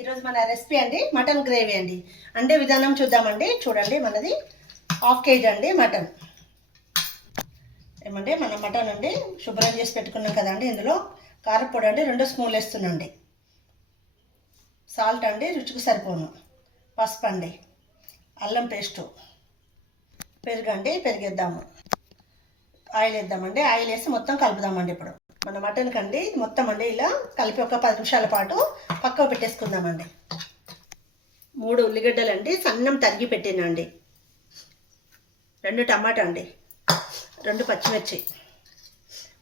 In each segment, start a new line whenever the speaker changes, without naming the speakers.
ఈరోజు మన రెసిపీ అండి మటన్ గ్రేవీ అండి. అంటే విధానం చూద్దామండి. చూడండి మనది హాఫ్ కేజీ అండి మటన్. ఏమంటే మన మటన్ అండి శుభ్రం చేసి పెట్టుకున్నాం కదండి ఇందులో. కారపొడి అండి రెండు స్పూన్లు వేస్తున్నాండి. సాల్ట్ అండి రుచికి సరిపోను. పసుపు అండి అల్లం పేస్టు. పెరుగు అండి పెరిగేద్దాము. ఆయిల్ వేద్దామండి ఆయిల్ వేసి మొత్తం కలుపుదామండి ఇప్పుడు. మన మటన్ కండి మొత్తం అండి ఇలా కలిపి ఒక పది నిమిషాల పాటు పక్కకు పెట్టేసుకుందామండి. మూడు ఉల్లిగడ్డలు అండి సన్నం తరిగి పెట్టినండి రెండు టమాటా అండి రెండు పచ్చిమిర్చి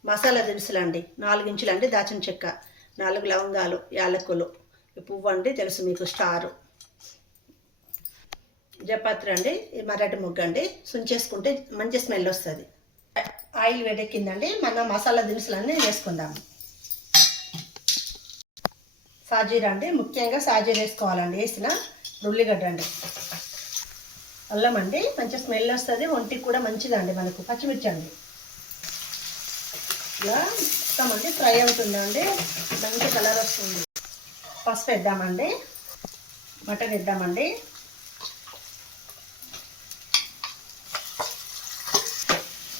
మసాలా దినుసులు అండి నాలుగు ఇంచులు అండి దాచిన చెక్క నాలుగు లవంగాలు యాలకులు ఈ పువ్వు అండి తెలుసు మీకు స్టారు. జపాత్ర అండి ఈ మరాఠీ ముగ్గు అండి సుంచేసుకుంటే మంచి స్మెల్ వస్తుంది. ఆయిల్ వేడెక్కిందండి. మన మసాలా దినుసులన్నీ వేసుకుందాము సాజీర అండి. ముఖ్యంగా సాజీర వేసుకోవాలండి. వేసిన ఉల్లిగడ్డ అండి. అల్లం అండి. మంచి స్మెల్ వస్తుంది. ఒంటికి కూడా మంచిదండి మనకు. పచ్చిమిర్చి అండి. ఇలా మొత్తం అండి ఫ్రై అవుతుందండి. మంచి కలర్ వస్తుంది. పసుపు వేద్దామండి. మటన్ వేద్దామండి.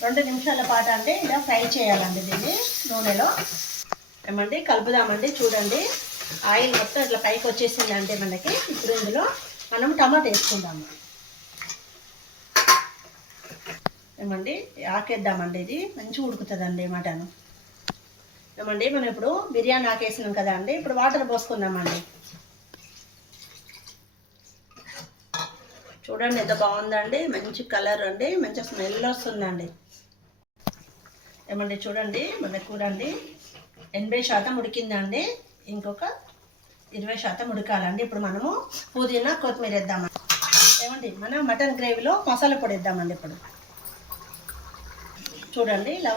రెండు నిమిషాల పాటు అంటే ఇలా ఫ్రై చేయాలండి దీన్ని నూనెలో. ఏమండి? కలుపుదామండి చూడండి. ఆయిల్ మొత్తం ఇట్లా పైకి వచ్చేసిందంటే మనకి ఇప్పుడు ఇందులో మనం టమాటా వేసుకుందాము. ఏమండి? ఆకేద్దామండి ఇది. మంచిగా ఉడుకుతుందండి మటన్. ఏమండి? మనం ఇప్పుడు బిర్యానీ ఆకేసినాం కదా అండి. ఇప్పుడు వాటర్ పోసుకుందామండి. చూడండి ఎంత బాగుందండి. మంచి కలర్ అండి. మంచి స్మెల్ వస్తుందండి. ఏమండి చూడండి మన కూర అండి ఎనభై శాతం ఉడికిందండి. ఇంకొక ఇరవై శాతం ఉడకాలండి. ఇప్పుడు మనము పుదీనా కొత్తిమీర వేద్దామండి ఏమండి మనం మటన్ గ్రేవీలో మసాలా పొడి వేద్దామండి ఇప్పుడు. చూడండి ఇలా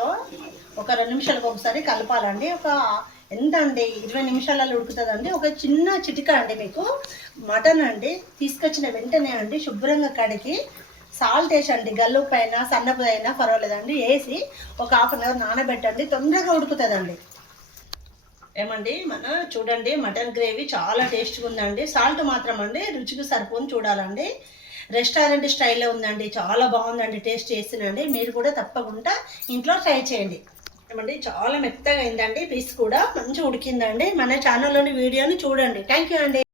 ఒక రెండు నిమిషాలకు ఒకసారి కలపాలండి. ఒక ఎంత అండి? ఇరవై నిమిషాలలో ఉడుకుతుందండి. ఒక చిన్న చిటిక అండి మీకు. మటన్ అండి తీసుకొచ్చిన వెంటనే అండి శుభ్రంగా కడిగి సాల్ట్ వేసండి గల్లు పైన సన్నపు అయినా పర్వాలేదండి. వేసి ఒక హాఫ్ అన్ అవర్ నానబెట్టండి తొందరగా ఉడుకుతుందండి. ఏమండి మన చూడండి మటన్ గ్రేవీ చాలా టేస్ట్గా ఉందండి. సాల్ట్ మాత్రం అండి రుచికి సరిపోని చూడాలండి. రెస్టారెంట్ స్టైల్లో ఉందండి చాలా బాగుందండి టేస్ట్ చేసినండి మీరు కూడా తప్పకుండా ఇంట్లో ట్రై చేయండి. ఏమండి చాలా మెత్తగా అయిందండి పీస్ కూడా మంచిగా ఉడికిందండి. మన ఛానల్లోని వీడియోని చూడండి. థ్యాంక్ యూ అండి.